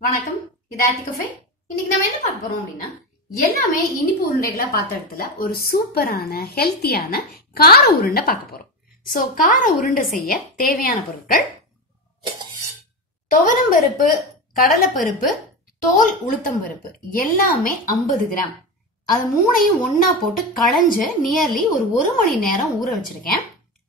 வணக்கம், இது RT cafe. இன்னைக்கு நம்ம என்ன பார்க்க போறோம் அப்படின்னா, எல்லாமே இனிப்பு உருண்டைகளா பார்த்த இடத்துல ஒரு சூப்பரான ஹெல்த்தியான கார உருண்டை பார்க்க போறோம். சோ கார உருண்டை செய்ய தேவையான பொருட்கள்: துவரம் பருப்பு, கடலை பருப்பு, தோல் உளுத்தம் பருப்பு எல்லாமே 50 கிராம். அது மூணையும் ஒன்னா போட்டு களைஞ்சு நியர்லி ஒரு மணி நேரம் ஊற வச்சிருக்கேன்.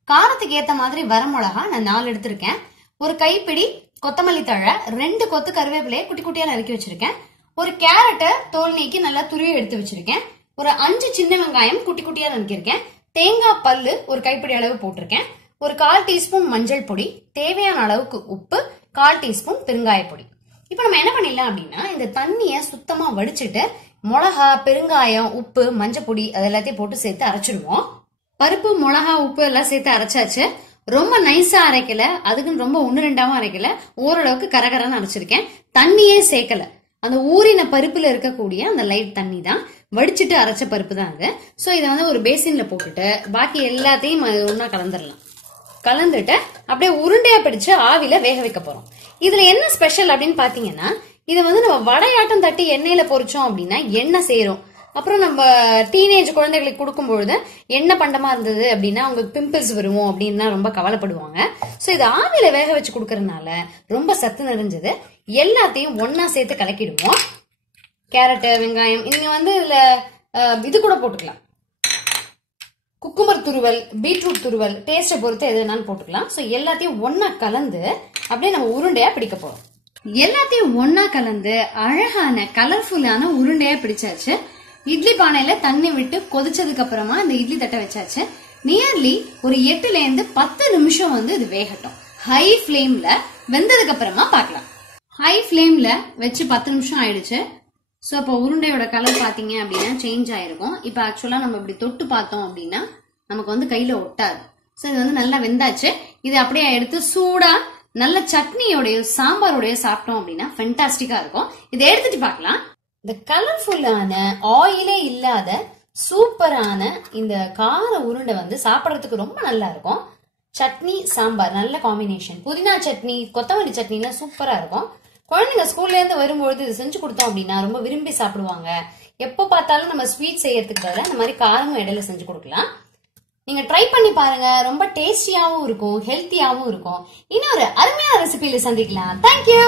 காரத்துக்கு ஏத்த மாதிரி வரமிளகா நான் 4 எடுத்திருக்கேன். ஒரு கைப்பிடி கொத்தமல்லி தழை, 2 கொத்து கருவேப்பிலையை குட்டி குட்டியா நறுக்கி வச்சிருக்கேன். ஒரு கேரட்டை தோல் நீக்கி நல்லா துருவி எடுத்து வச்சிருக்கேன். ஒரு 5 சின்ன வெங்காயம் குட்டி குட்டியா நறுக்கிருக்கேன். தேங்காய் பல்லு ஒரு கைப்பிடி அளவு போட்டிருக்கேன். ஒரு 1/4 டீஸ்பூன் மஞ்சள் பொடி, தேவையான அளவுக்கு உப்பு, 1/4 டீஸ்பூன் பெருங்காய பொடி. இப்ப நம்ம என்ன பண்ணிடலாம் அப்படின்னா, இந்த தண்ணிய சுத்தமா வடிச்சிட்டு மிளகா, பெருங்காயம், உப்பு, மஞ்சள் பொடி அது எல்லாத்தையும் போட்டு சேர்த்து அரைச்சிடுவோம். பருப்பு, மிளகா, உப்பு எல்லாம் சேர்த்து அரைச்சாச்சு. ரொம்ப நைஸா அரைக்கல, அதுக்குன்னு ரொம்ப 1-2 அரைக்கல, ஓரளவுக்கு கரகரன்னு அரைச்சிருக்கேன். தண்ணியே சேர்க்கல, அந்த ஊறின பருப்புல இருக்கக்கூடிய அந்த லைட் தண்ணி தான், வடிச்சிட்டு அரைச்ச பருப்பு தான் அது. சோ இதை ஒரு பேசின்ல போட்டுட்டு பாக்கி எல்லாத்தையும் ஒன்னா கலந்துடலாம். கலந்துட்டு அப்படியே உருண்டையா பிடிச்சு ஆவில வேக வைக்க போறோம். இதுல என்ன ஸ்பெஷல் அப்படின்னு பாத்தீங்கன்னா, இதை நம்ம வடையாட்டம் தட்டி எண்ணெயில பொரிச்சோம் அப்படின்னா எண்ணெய் சேரும். அப்புறம் நம்ம டீனேஜ் குழந்தைகளுக்கு கொடுக்கும் பொழுது எண்ணெய் பண்டமா இருந்தது அப்படின்னா அவங்களுக்கு பிம்பிள்ஸ் வருவோம் அப்படின்னா ரொம்ப கவலைப்படுவாங்க. சோ இது ஆவில வேக வச்சு கொடுக்கறதுனால ரொம்ப சத்து நிறைஞ்சது. எல்லாத்தையும் ஒன்னா சேர்த்து கலக்கிடுவோம். கேரட், வெங்காயம், நீங்க இதுல இது கூட போட்டுக்கலாம், குக்கும்பர் துருவல், பீட்ரூட் துருவல், டேஸ்ட பொறுத்து எது வேணாலும் போட்டுக்கலாம். சோ எல்லாத்தையும் ஒன்னா கலந்து அப்படியே நம்ம உருண்டையா பிடிக்க போறோம். எல்லாத்தையும் ஒன்னா கலந்து அழகான கலர்ஃபுல்லான உருண்டையா பிடிச்சாச்சு. இட்லி பானையில தண்ணி விட்டு கொதிச்சதுக்கு அப்புறமா இந்த இட்லி தட்டை வச்சாச்சு. நியர்லி ஒரு 8ல இருந்து 10 நிமிஷம் இது வேகட்டும். ஹை ஃபிளேம்ல வெந்ததுக்கு அப்புறமா பார்க்கலாம். ஹை ஃபிளேம்ல வச்சு 10 நிமிஷம் ஆயிடுச்சு. சோ இப்போ உருண்டையோட கலர் பாத்தீங்க அப்படின்னா சேஞ்ச் ஆயிருக்கும். இப்ப ஆக்சுவலா நம்ம இப்படி தொட்டு பார்த்தோம் அப்படின்னா நமக்கு கையில ஒட்டாது. சோ இது நல்லா வெந்தாச்சு. இது அப்படியே எடுத்து சூடா நல்ல சட்னியோடய சாம்பாரோடய சாப்பிட்டோம் அப்படின்னா ஃபென்டாஸ்டிக்கா இருக்கும். இதை எடுத்துட்டு பார்க்கலாம். இந்த கலர்ஃபுல்லான ஆயிலே இல்லாத சூப்பரான இந்த கார உருண்டை சாப்பிடறதுக்கு ரொம்ப நல்லா இருக்கும். சட்னி, சாம்பார் நல்ல காம்பினேஷன். புதினா சட்னி, கொத்தமல்லி சட்னி எல்லாம் சூப்பரா இருக்கும். குழந்தைங்க ஸ்கூல்ல இருந்து வரும்பொழுது இது செஞ்சு கொடுத்தோம் அப்படின்னா ரொம்ப விரும்பி சாப்பிடுவாங்க. எப்ப பார்த்தாலும் நம்ம ஸ்வீட் செய்யறதுக்கு பதிலா இந்த மாதிரி காரமும் இடையில செஞ்சு கொடுக்கலாம். நீங்க ட்ரை பண்ணி பாருங்க. ரொம்ப டேஸ்டியாவும் இருக்கும், ஹெல்த்தியாவும் இருக்கும். இன்னொரு அருமையான ரெசிபியில சந்திக்கலாம். தேங்க்யூ.